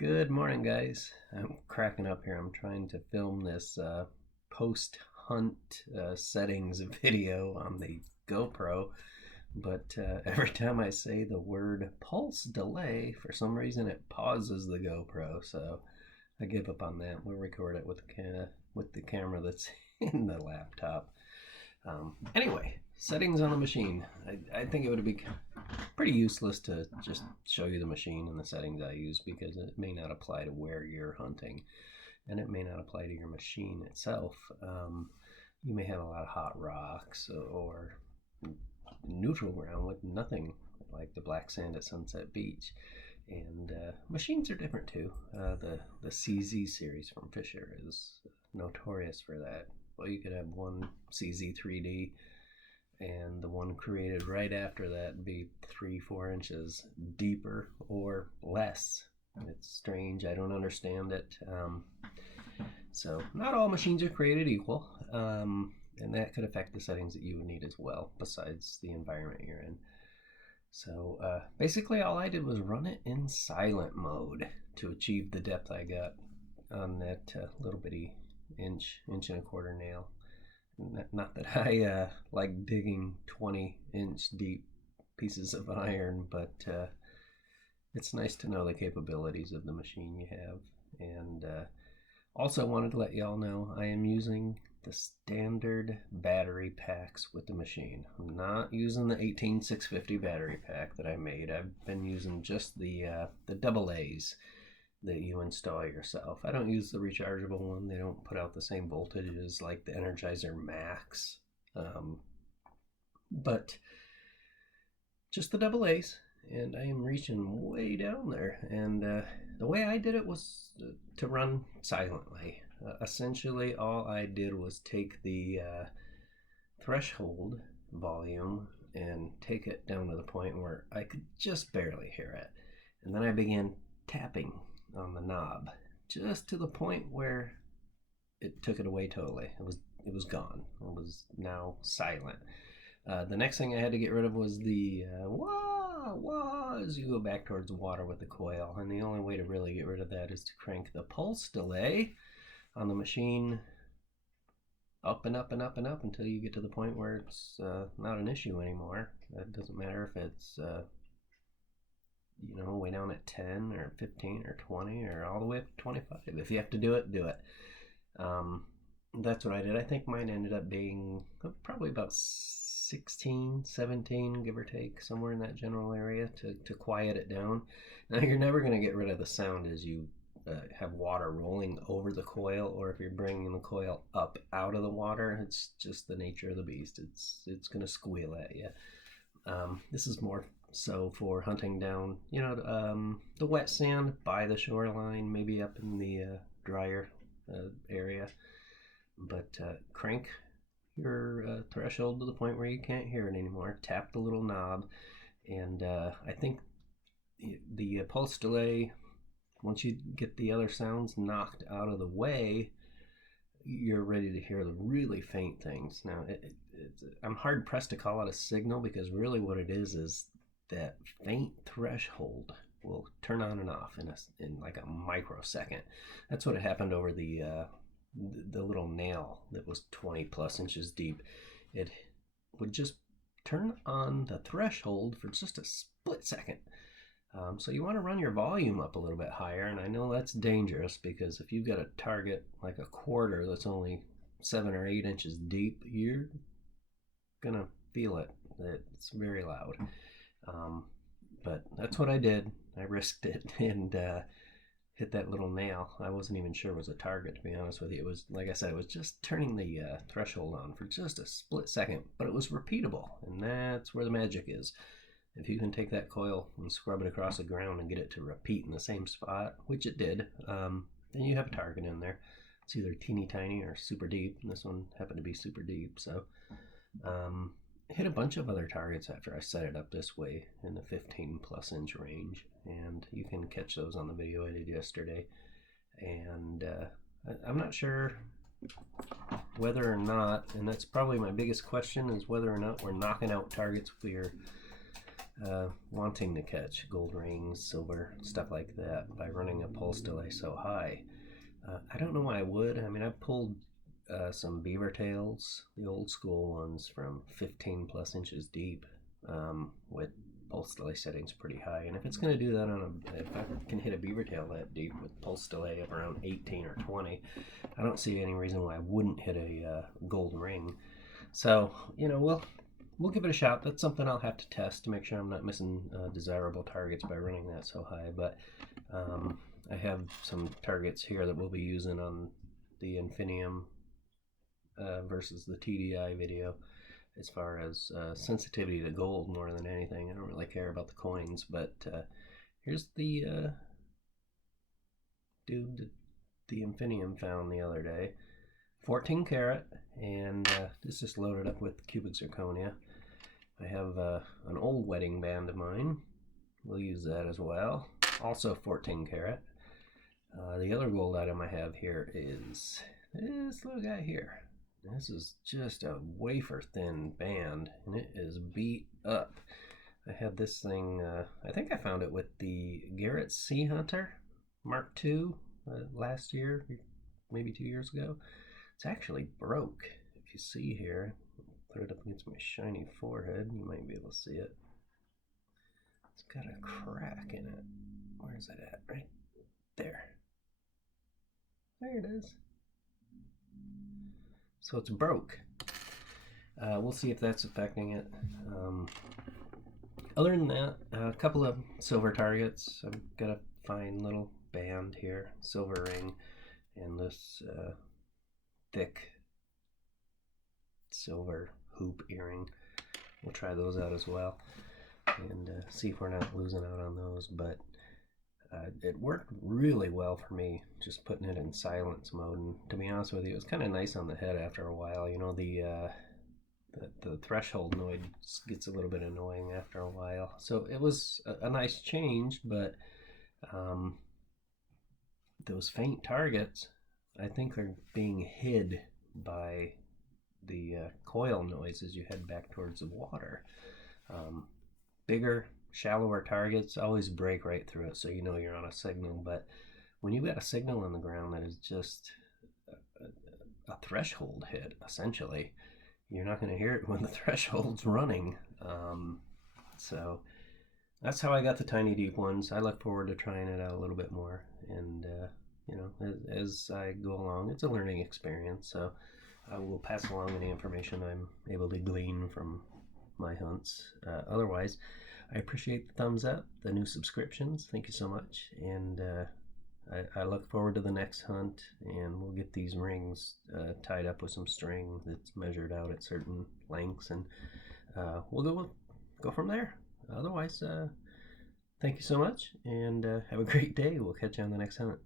Good morning, guys. I'm cracking up here. I'm trying to film this post-hunt settings video on the GoPro, but every time I say the word pulse delay, for some reason it pauses the GoPro, so I give up on that. We'll record it with the camera that's in the laptop. Anyway, settings on the machine. I think it would be pretty useless to just show you the machine and the settings I use because it may not apply to where you're hunting and it may not apply to your machine itself. You may have a lot of hot rocks or neutral ground with nothing, like the black sand at Sunset Beach. And machines are different too. The CZ series from Fisher is notorious for that. Well, you could have one CZ 3D and the one created right after that be 3-4 inches deeper or less. It's strange. I don't understand it. So not all machines are created equal, and that could affect the settings that you would need as well, besides the environment you're in. So basically all I did was run it in silent mode to achieve the depth I got on that little bitty inch and a quarter nail. Not that I like digging 20-inch deep pieces of iron, but it's nice to know the capabilities of the machine you have. And also wanted to let y'all know I am using the standard battery packs with the machine. I'm not using the 18650 battery pack that I made. I've been using just the double A's that you install yourself. I don't use the rechargeable one. They don't put out the same voltages like the Energizer Max. But just the double A's, and I am reaching way down there. And the way I did it was to run silently. Essentially, all I did was take the threshold volume and take it down to the point where I could just barely hear it. And then I began tapping on the knob just to the point where it took it away totally. It was gone. It was now silent. The next thing I had to get rid of was the wah as you go back towards the water with the coil, and the only way to really get rid of that is to crank the pulse delay on the machine up and up and up and up until you get to the point where it's not an issue anymore. It doesn't matter if it's way down at 10 or 15 or 20 or all the way up to 25. If you have to do it, do it. That's what I did. I think mine ended up being probably about 16, 17, give or take, somewhere in that general area to quiet it down. Now, you're never going to get rid of the sound as you have water rolling over the coil, or if you're bringing the coil up out of the water. It's just the nature of the beast. It's going to squeal at you. This is more so for hunting down, the wet sand by the shoreline, maybe up in the drier area. But crank your threshold to the point where you can't hear it anymore. Tap the little knob, and I think the pulse delay, once you get the other sounds knocked out of the way, you're ready to hear the really faint things. Now, I'm hard pressed to call it a signal, because really what it is that faint threshold will turn on and off in like a microsecond. That's what happened over the little nail that was 20 plus inches deep. It would just turn on the threshold for just a split second. So you want to run your volume up a little bit higher, and I know that's dangerous, because if you've got a target like a quarter that's only 7 or 8 inches deep, you're gonna feel it. It's very loud. But that's what I did. I risked it and hit that little nail. I wasn't even sure it was a target, to be honest with you. It was, like I said, it was just turning the threshold on for just a split second, but it was repeatable, and that's where the magic is. If you can take that coil and scrub it across the ground and get it to repeat in the same spot, which it did, then you have a target in there. It's either teeny tiny or super deep, and this one happened to be super deep. So hit a bunch of other targets after I set it up this way in the 15 plus inch range, and you can catch those on the video I did yesterday. And I'm not sure whether or not, and that's probably my biggest question, is whether or not we're knocking out targets wanting to catch gold rings, silver, stuff like that by running a pulse delay so high. I don't know why I would. I mean, I've pulled some beaver tails, the old school ones from 15 plus inches deep, with pulse delay settings pretty high. And if it's going to do that if I can hit a beaver tail that deep with pulse delay of around 18 or 20, I don't see any reason why I wouldn't hit a gold ring. So, we'll give it a shot. That's something I'll have to test to make sure I'm not missing desirable targets by running that so high. But I have some targets here that we'll be using on the Infinium versus the TDI video as far as sensitivity to gold more than anything. I don't really care about the coins, but here's the dude the Infinium found the other day. 14 karat, and this is loaded up with cubic zirconia. I have an old wedding band of mine. We'll use that as well. Also 14 karat. The other gold item I have here is this little guy here. This is just a wafer thin band, and it is beat up. I had this thing, I think I found it with the Garrett Sea Hunter Mark II last year, maybe 2 years ago. It's actually broke. If you see here, put it up against my shiny forehead, you might be able to see it. It's got a crack in it. Where's it at? Right there. There it is. So it's broke. We'll see if that's affecting it. Other than that, a couple of silver targets. I've got a fine little band here, silver ring, and this thick silver hoop earring. We'll try those out as well and see if we're not losing out on those. But it worked really well for me, just putting it in silence mode. And to be honest with you, it was kind of nice on the head after a while. The threshold noise gets a little bit annoying after a while. So it was a nice change, but those faint targets, I think, are being hid by the coil noise as you head back towards the water. Bigger, shallower targets always break right through it, so you know you're on a signal. But when you've got a signal on the ground that is just a threshold hit, essentially, you're not going to hear it when the threshold's running. So that's how I got the tiny deep ones. I look forward to trying it out a little bit more, and as I go along, it's a learning experience. So I will pass along any information I'm able to glean from my hunts. Otherwise, I appreciate the thumbs up, the new subscriptions. Thank you so much. And I look forward to the next hunt, and we'll get these rings tied up with some string that's measured out at certain lengths, and we'll go from there. Otherwise, thank you so much, and have a great day. We'll catch you on the next hunt.